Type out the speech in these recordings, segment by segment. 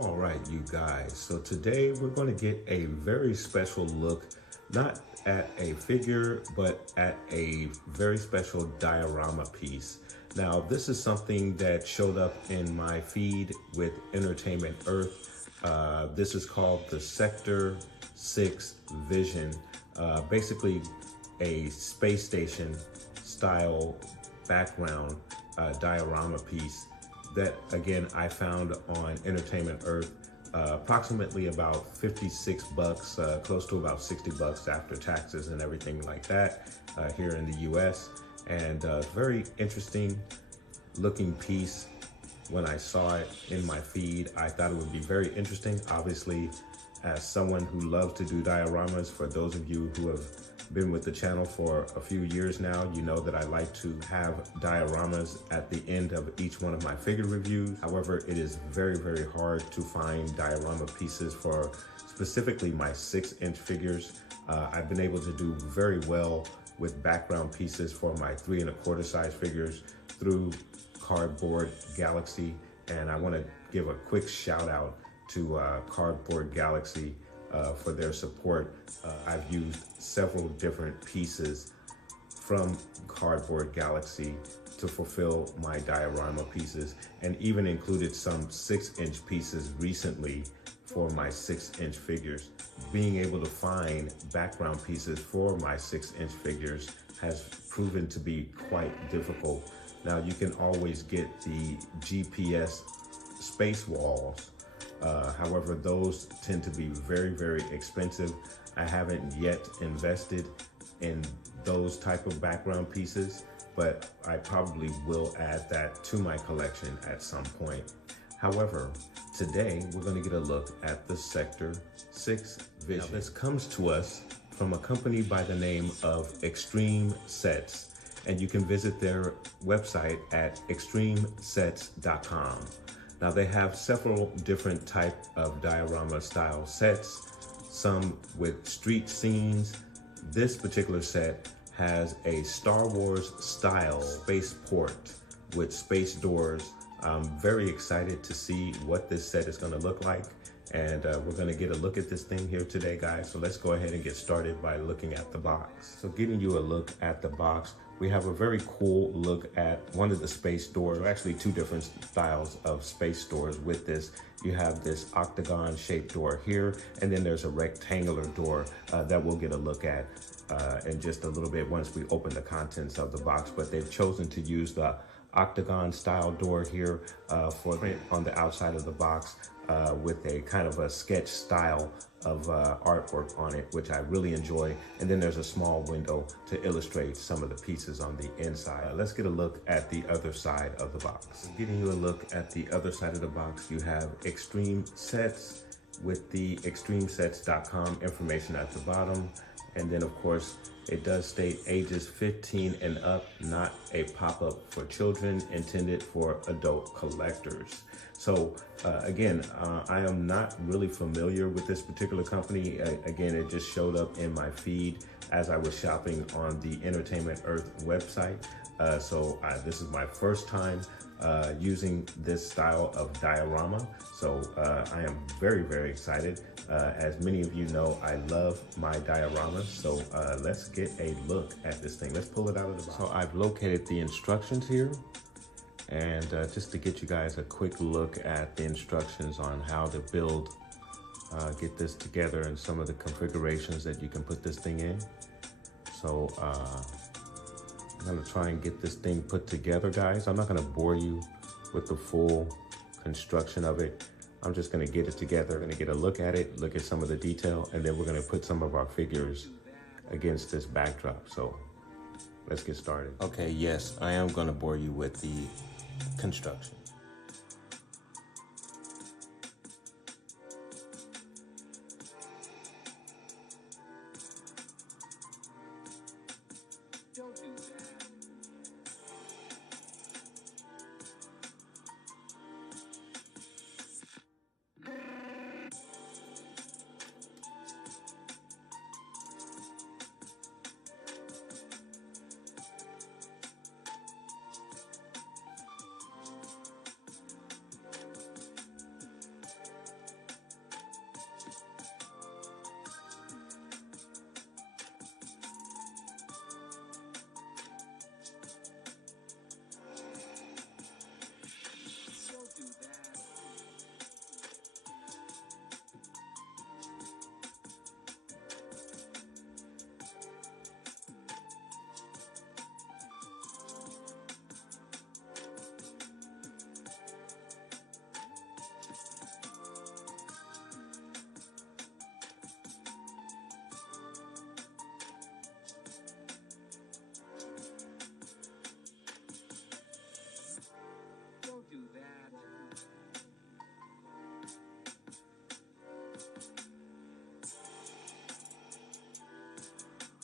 All right, you guys. So today we're going to get a very special look, not at a figure, but at a very special diorama piece. Now, this is something that showed up in my feed with Entertainment Earth. This is called the Sector 6 Vision. Basically a space station style background diorama piece that, again, I found on Entertainment Earth, approximately about 56 bucks, close to about 60 bucks after taxes and everything like that, here in the US. And very interesting looking piece. When I saw it in my feed, I thought it would be very interesting. Obviously, as someone who loves to do dioramas, for those of you who have been with the channel for a few years now, you know that I like to have dioramas at the end of each one of my figure reviews. However, it is very, very hard to find diorama pieces for specifically my 6-inch figures. I've been able to do very well with background pieces for my 3 1/4 size figures through Cardboard Galaxy. And I want to give a quick shout out to Cardboard Galaxy for their support. I've used several different pieces from Cardboard Galaxy to fulfill my diorama pieces, and even included some 6-inch pieces recently for my 6-inch figures. Being able to find background pieces for my 6-inch figures has proven to be quite difficult. Now, you can always get the GPS space walls. However, those tend to be very, very expensive. I haven't yet invested in those type of background pieces, but I probably will add that to my collection at some point. However, today we're going to get a look at the Sector 6 Vision. Now, this comes to us from a company by the name of Extreme Sets, and you can visit their website at extremesets.com. Now, they have several different type of diorama style sets, some with street scenes. This particular set has a Star Wars style spaceport with space doors. I'm very excited to see what this set is going to look like. And we're going to get a look at this thing here today, guys. So let's go ahead and get started by looking at the box. So getting you a look at the box, we have a very cool look at one of the space doors, or actually 2 different styles of space doors with this. You have this octagon shaped door here, and then there's a rectangular door that we'll get a look at in just a little bit once we open the contents of the box. But they've chosen to use the octagon style door here for print on the outside of the box with a kind of a sketch style of artwork on it, which I really enjoy. And then there's a small window to illustrate some of the pieces on the inside. Let's get a look at the other side of the box. Getting you a look at the other side of the box, you have Extreme Sets with the extremesets.com information at the bottom. And then, of course, it does state ages 15 and up, not a pop-up for children, intended for adult collectors. So again, I am not really familiar with this particular company. Again, it just showed up in my feed as I was shopping on the Entertainment Earth website. So this is my first time using this style of diorama. So I am very, very excited. As many of you know, I love my dioramas. So let's get a look at this thing. Let's pull it out of the box. So I've located the instructions here. And just to get you guys a quick look at the instructions on how to build, get this together, and some of the configurations that you can put this thing in. So I'm gonna try and get this thing put together, guys. I'm not gonna bore you with the full construction of it. I'm just gonna get it together, gonna get a look at it, look at some of the detail, and then we're gonna put some of our figures against this backdrop. So let's get started. Okay, yes, I am gonna bore you with the construction. Don't do that. Don't do that.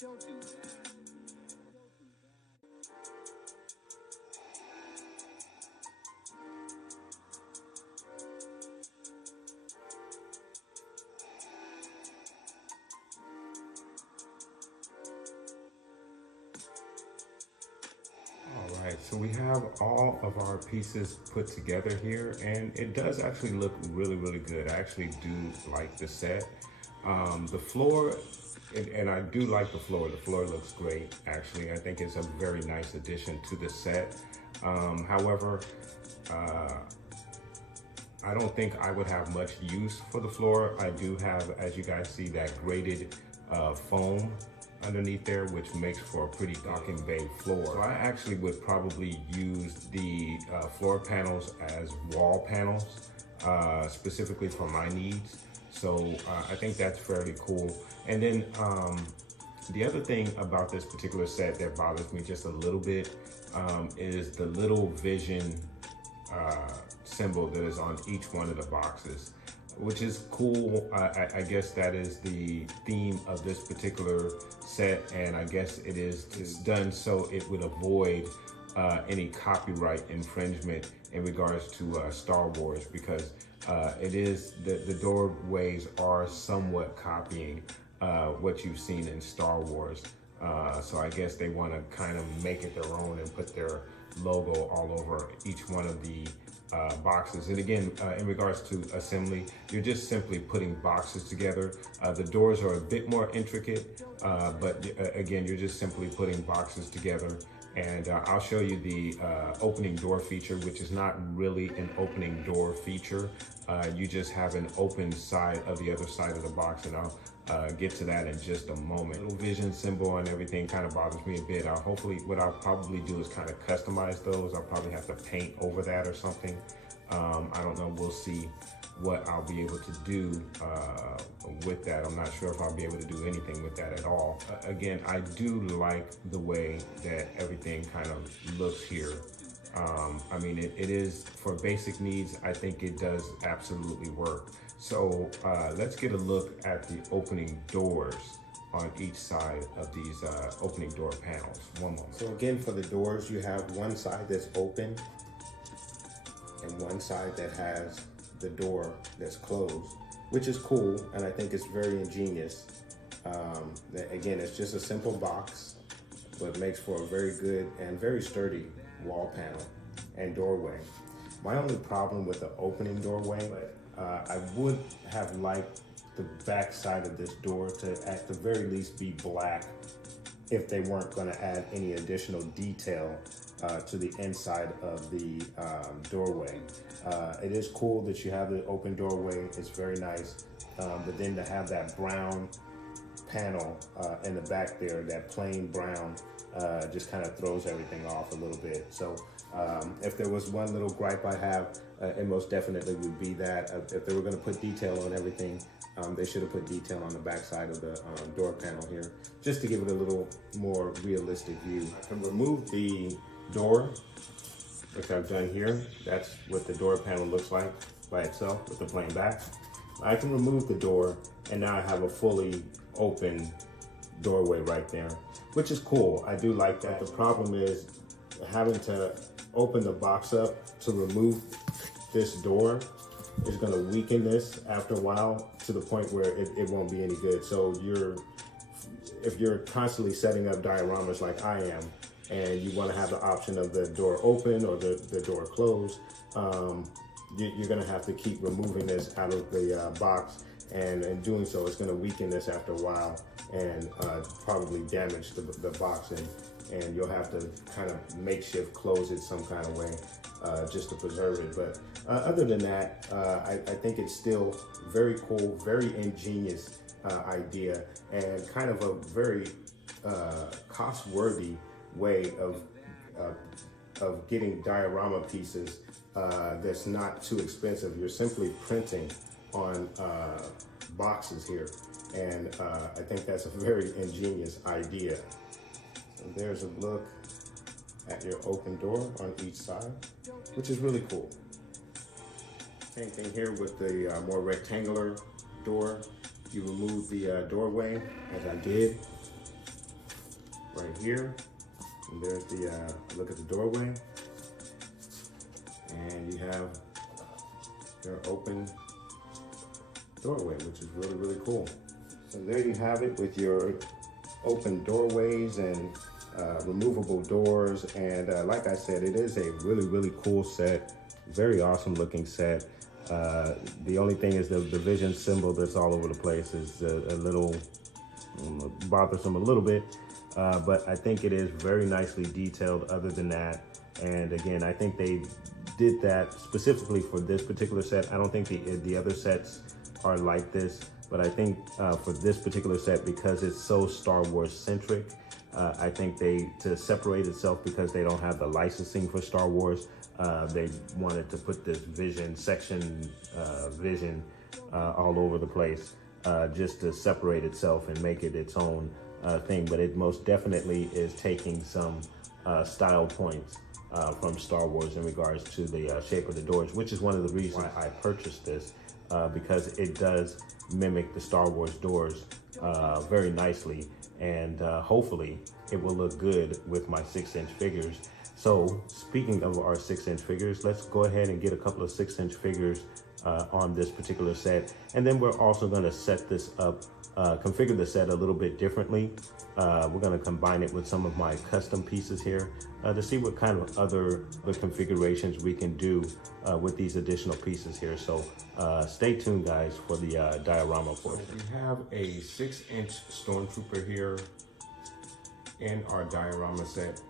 Don't do that. Don't do that. All right, so we have all of our pieces put together here, and it does actually look really, really good. I actually do like the set. The floor, and I do like the floor. The floor looks great, actually. I think it's a very nice addition to the set. However, I don't think I would have much use for the floor. I do have, as you guys see, that graded foam underneath there, which makes for a pretty docking bay floor. So I actually would probably use the floor panels as wall panels, specifically for my needs. So I think that's fairly cool. And then the other thing about this particular set that bothers me just a little bit is the little vision symbol that is on each one of the boxes, which is cool. I guess that is the theme of this particular set, and I guess it's done so it would avoid any copyright infringement in regards to Star Wars, because it is the doorways are somewhat copying what you've seen in Star Wars. So I guess they want to kind of make it their own and put their logo all over each one of the boxes. And again, in regards to assembly, you're just simply putting boxes together. The doors are a bit more intricate, but again, you're just simply putting boxes together. And I'll show you the opening door feature, which is not really an opening door feature. You just have an open side of the other side of the box, and I'll get to that in just a moment. Little vision symbol and everything kind of bothers me a bit. Hopefully, what I'll probably do is kind of customize those. I'll probably have to paint over that or something. I don't know. We'll see what I'll be able to do with that. I'm not sure if I'll be able to do anything with that at all. Again, I do like the way that everything kind of looks here. I mean, it is for basic needs. I think it does absolutely work. So let's get a look at the opening doors on each side of these opening door panels. One moment. So again, for the doors, you have one side that's open and one side that has the door that's closed, which is cool, and I think it's very ingenious. Again, it's just a simple box, but makes for a very good and very sturdy wall panel and doorway. My only problem with the opening doorway, I would have liked the back side of this door to at the very least be black if they weren't going to add any additional detail to the inside of the doorway. It is cool that you have the open doorway. It's very nice, but then to have that brown panel in the back there, that plain brown, just kind of throws everything off a little bit. So if there was one little gripe I have, it most definitely would be that. If they were going to put detail on everything, they should have put detail on the back side of the door panel here, just to give it a little more realistic view. I can remove the door, which I've done here. That's what the door panel looks like by itself with the plain back. I can remove the door, and now I have a fully open doorway right there, which is cool. I do like that. The problem is having to open the box up to remove this door is going to weaken this after a while to the point where it won't be any good. So if you're constantly setting up dioramas like I am, and you want to have the option of the door open or the door closed, you're going to have to keep removing this out of the box, and in doing so, it's going to weaken this after a while and probably damage the box, and you'll have to kind of makeshift close it some kind of way just to preserve it. But other than that, I think it's still very cool, very ingenious idea, and kind of a very cost-worthy way of getting diorama pieces that's not too expensive. You're simply printing on boxes here, and I think that's a very ingenious idea. So there's a look at your open door on each side, which is really cool. Same thing here with the more rectangular door. You remove the doorway, as I did right here. And there's the look at the doorway, and you have your open doorway, which is really, really cool. So there you have it with your open doorways and removable doors. And like I said, it is a really, really cool set, very awesome looking set. The only thing is the vision symbol that's all over the place is a little bothersome a little bit. But I think it is very nicely detailed other than that. And again, I think they did that specifically for this particular set. I don't think the other sets are like this, but I think for this particular set, because it's so Star Wars centric, I think to separate itself, because they don't have the licensing for Star Wars, they wanted to put this vision section, all over the place, just to separate itself and make it its own thing. But it most definitely is taking some style points from Star Wars in regards to the shape of the doors, which is one of the reasons why I purchased this, because it does mimic the Star Wars doors very nicely, and hopefully it will look good with my 6-inch figures. So speaking of our 6-inch figures, let's go ahead and get a couple of 6-inch figures on this particular set. And then we're also gonna set this up, configure the set a little bit differently. We're gonna combine it with some of my custom pieces here to see what kind of other configurations we can do with these additional pieces here. So stay tuned, guys, for the diorama portion. We have a 6-inch Stormtrooper here in our diorama set.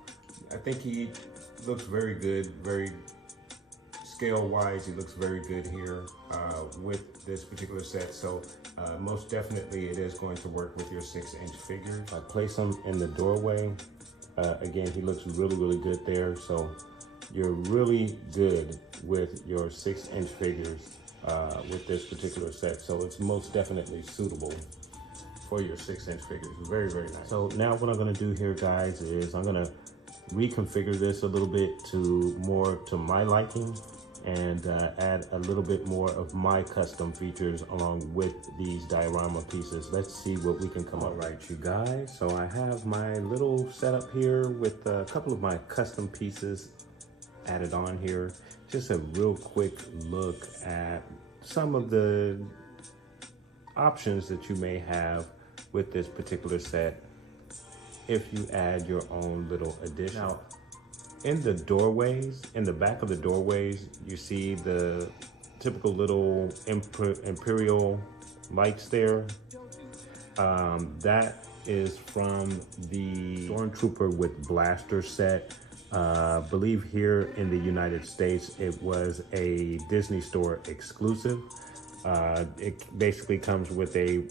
I think he looks very good, very scale-wise, he looks very good here with this particular set. So most definitely it is going to work with your 6-inch figures. I place him in the doorway. Again, he looks really, really good there. So you're really good with your 6-inch figures with this particular set. So it's most definitely suitable for your 6-inch figures. Very, very nice. So now what I'm gonna do here, guys, is I'm gonna reconfigure this a little bit more to my liking, and add a little bit more of my custom features along with these diorama pieces. Let's see what we can come up with. All right, you guys, so I have my little setup here with a couple of my custom pieces added on here. Just a real quick look at some of the options that you may have with this particular set if you add your own little addition. Now, in the doorways, in the back of the doorways, you see the typical little Imperial lights there. That is from the Stormtrooper with Blaster set. I believe here in the United States, it was a Disney Store exclusive. It basically comes with a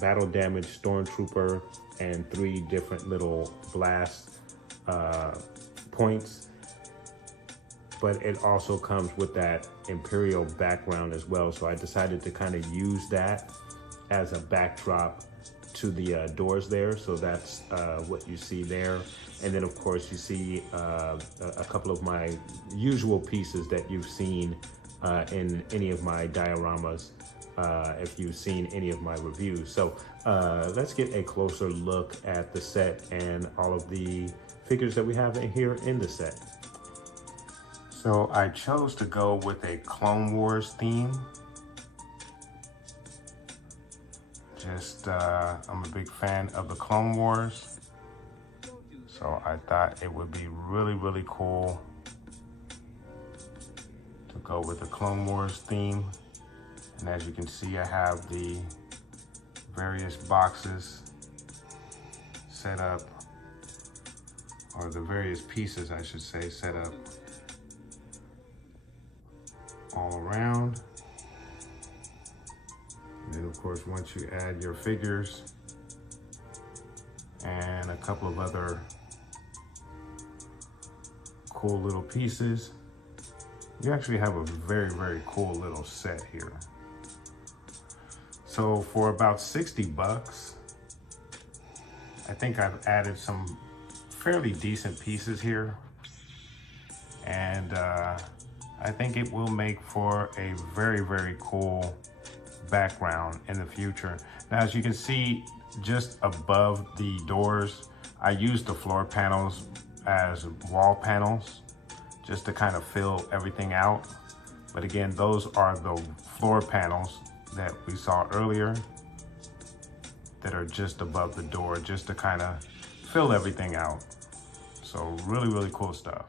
battle damaged Stormtrooper and 3 different little blast points. but it also comes with that imperial background as well. So I decided to kind of use that as a backdrop to the doors there. So that's what you see there. And then of course you see a couple of my usual pieces that you've seen in any of my dioramas, if you've seen any of my reviews. So let's get a closer look at the set and all of the figures that we have in here in the set. So I chose to go with a Clone Wars theme. I'm a big fan of the Clone Wars, so I thought it would be really cool to go with the Clone Wars theme. And as you can see, I have the various boxes set up, or the various pieces I should say, set up all around. And then of course, once you add your figures and a couple of other cool little pieces, you actually have a very cool little set here. So for about 60 bucks, I think I've added some fairly decent pieces here. And I think it will make for a very cool background in the future. Now, as you can see, just above the doors, I used the floor panels as wall panels just to kind of fill everything out. But again, those are the floor panels that we saw earlier that are just above the door, just to kind of fill everything out. So really cool stuff.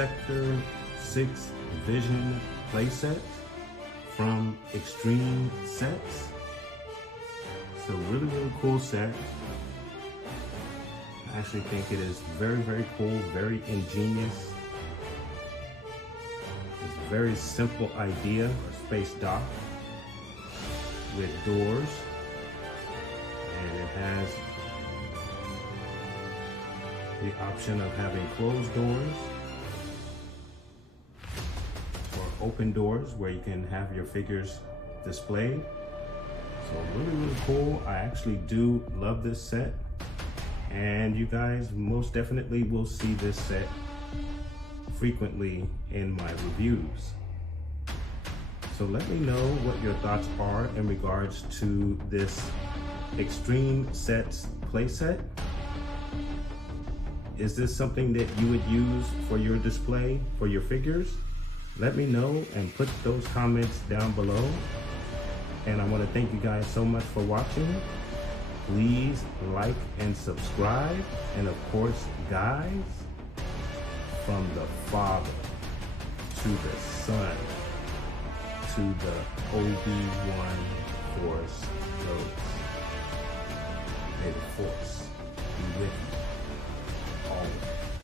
Sector 6 Vision playset from Extreme Sets. It's a really cool set. I actually think it is very cool, very ingenious. It's a very simple idea, a space dock with doors, and it has the option of having closed doors or open doors where you can have your figures displayed. So really cool. I actually do love this set, and you guys most definitely will see this set frequently in my reviews. So let me know what your thoughts are in regards to this Extreme Sets playset. Is this something that you would use for your display, for your figures? Let me know and put those comments down below. And I want to thank you guys so much for watching. Please like and subscribe. And of course, guys, from the Father to the Son to the Obi-Wan Force Ghost. May the Force be with you always.